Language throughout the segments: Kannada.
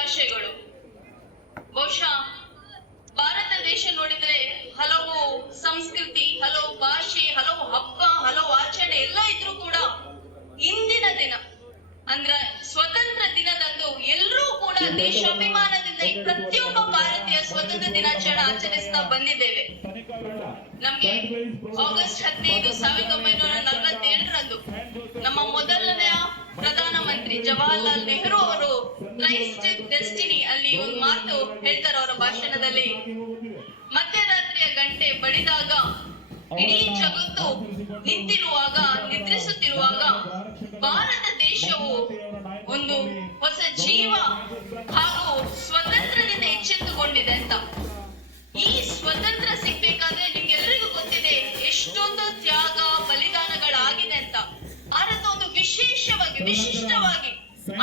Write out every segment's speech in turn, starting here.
ಭಾಷೆಗಳು. ಬಹುಶಃ ಭಾರತ ದೇಶ ನೋಡಿದ್ರೆ ಹಲವು ಸಂಸ್ಕೃತಿ, ಹಲವು ಭಾಷೆ, ಹಲವು ಹಬ್ಬ, ಹಲವು ಆಚರಣೆ ಎಲ್ಲ ಇದ್ರೂ ಕೂಡ ಇಂದಿನ ದಿನ ಅಂದ್ರೆ ಸ್ವತಂತ್ರ ದಿನದಂದು ಎಲ್ಲರೂ ಕೂಡ ದೇಶಾಭಿಮಾನದಿಂದ ಈ ಪ್ರತಿಯೊಬ್ಬ ಭಾರತೀಯ ಸ್ವತಂತ್ರ ದಿನಾಚರಣೆ ಆಚರಿಸ್ತಾ ಬಂದಿದ್ದೇವೆ. ನಮ್ಗೆ ಆಗಸ್ಟ್ 15, 1947ರಂದು ನಮ್ಮ ಮೊದಲನೆಯ ಪ್ರಧಾನಮಂತ್ರಿ ಜವಾಹರ್ಲಾಲ್ ನೆಹರು ಅವರು ಕ್ರೈಸ್ಟ್ ಡೆಸ್ಟಿನಿ ಅಲ್ಲಿ ಒಂದು ಮಾತು ಹೇಳ್ತಾರೆ ಅವರ ಭಾಷಣದಲ್ಲಿ. ಮಧ್ಯರಾತ್ರಿಯ ಗಂಟೆ ಬಡಿದಾಗ ಇಡೀ ಜಗತ್ತು ನಿಂತಿರುವಾಗ, ನಿದ್ರಿಸುತ್ತಿರುವಾಗ ಭಾರತ ದೇಶವು ಒಂದು ಹೊಸ ಜೀವ ಹಾಗೂ ಸ್ವತಂತ್ರದಿಂದ ಎಚ್ಚೆತ್ತುಕೊಂಡಿದೆ ಅಂತ. ಈ ಸ್ವತಂತ್ರ ಸಿಗ್ಬೇಕಾದ್ರೆ ನಿಮ್ಗೆಲ್ಲರಿಗೂ ಗೊತ್ತಿದೆ ಎಷ್ಟೊಂದು ತ್ಯಾಗ ಬಲಿದಾನಗಳಾಗಿದೆ ಅಂತ. ಭಾರತ ಒಂದು ವಿಶಿಷ್ಟವಾಗಿ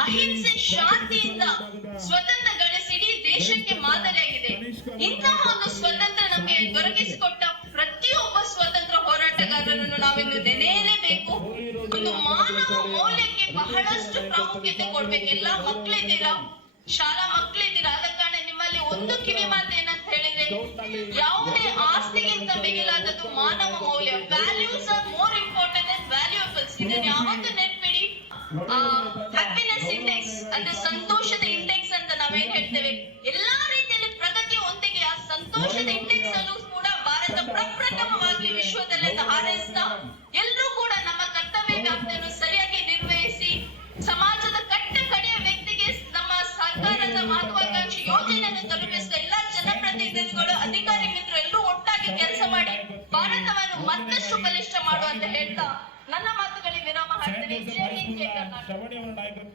ಅಹಿಂಸೆ ಶಾಂತಿಯಿಂದ ಸ್ವತಂತ್ರ ಗಳಿಸಿ ಇಡೀ ದೇಶಕ್ಕೆ ಮಾದರಿಯಾಗಿದೆ. ಇಂತಹ ಒಂದು ಸ್ವತಂತ್ರ ನಮಗೆ ದೊರಕಿಸಿಕೊಟ್ಟ ಪ್ರತಿಯೊಬ್ಬ ಸ್ವತಂತ್ರ ಹೋರಾಟಗಾರರನ್ನು ನಾವಿನ್ನು ನೆನೆಯಲೇಬೇಕು. ಒಂದು ಮಾನವ ಮೌಲ್ಯಕ್ಕೆ ಬಹಳಷ್ಟು ಪ್ರಾಮುಖ್ಯತೆ ಕೊಡ್ಬೇಕು. ಎಲ್ಲಾ ಮಕ್ಕಳಿದ್ದೀರಾ, ಶಾಲಾ ಮಕ್ಕಳಿದ್ದೀರಾ, ಆದ ಕಾರಣ ನಿಮ್ಮಲ್ಲಿ ಒಂದು ಕಿವಿ ಮಾತು ಏನಂತ ಹೇಳಿದ್ರೆ, ಯಾವುದೇ ಆಸ್ತಿಗಿಂತ ಮಿಗಿಲಾದದ್ದು ಮಾನವ ಮೌಲ್ಯ. Values are more important than valuables. ಇದನ್ನ ಯಾವತ್ತೂ ನೆನ್ಪಿಡಿ. ಹ್ಯಾಪಿನೆಸ್ ಇಂಡೆಕ್ಸ್ ಅಂದ್ರೆ ಸಂತೋಷದ ಇಂಡೆಕ್ಸ್ ಅಂತ ನಾವೇನ್ ಹೇಳ್ತೇವೆ, ಎಲ್ಲಾ ರೀತಿಯಲ್ಲಿ ಪ್ರಗತಿ ಒಂದಿಗೆ ಆ ಸಂತೋಷದ ಇಂಡೆಕ್ಸ್ ಅಲ್ಲೂ ಕೂಡ ಭಾರತ ಪ್ರಪ್ರಥಮವಾಗಿ ವಿಶ್ವದಲ್ಲೇ ಹಾರೈಸ್ತಾ ಎಲ್ಲರೂ ಕೂಡ ನಮ್ಮ ಕರ್ತವ್ಯ ವ್ಯಾಪ್ತಿಯನ್ನು ಸರಿಯಾಗಿ ನಿರ್ವಹಿಸಿ ಸಮಾಜದ ಕಟ್ಟ ಕಡೆಯ ವ್ಯಕ್ತಿಗೆ ನಮ್ಮ ಸರ್ಕಾರದ ಮಹತ್ವಾಕಾಂಕ್ಷಿ ಯೋಜನೆಯನ್ನು ತಲುಪಿಸಿದ ಎಲ್ಲಾ ಜನಪ್ರತಿನಿಧಿಗಳು, ಅಧಿಕಾರಿ ಮಿತ್ರರು ಎಲ್ಲರೂ ಒಟ್ಟಾಗಿ ಕೆಲಸ ಮಾಡಿ ಭಾರತವನ್ನು ಮತ್ತಷ್ಟು ಬಲಿಷ್ಠ ಮಾಡುವಂತ ಹೇಳ್ತಾ ನನ್ನ ಮಾತುಗಳಿಗೆ ವಿರಾಮ ಹಾಕ್ತೇನೆ. ಜೈ ಹಿಂದ್, ಜೈ ಕರ್ನಾಟಕ.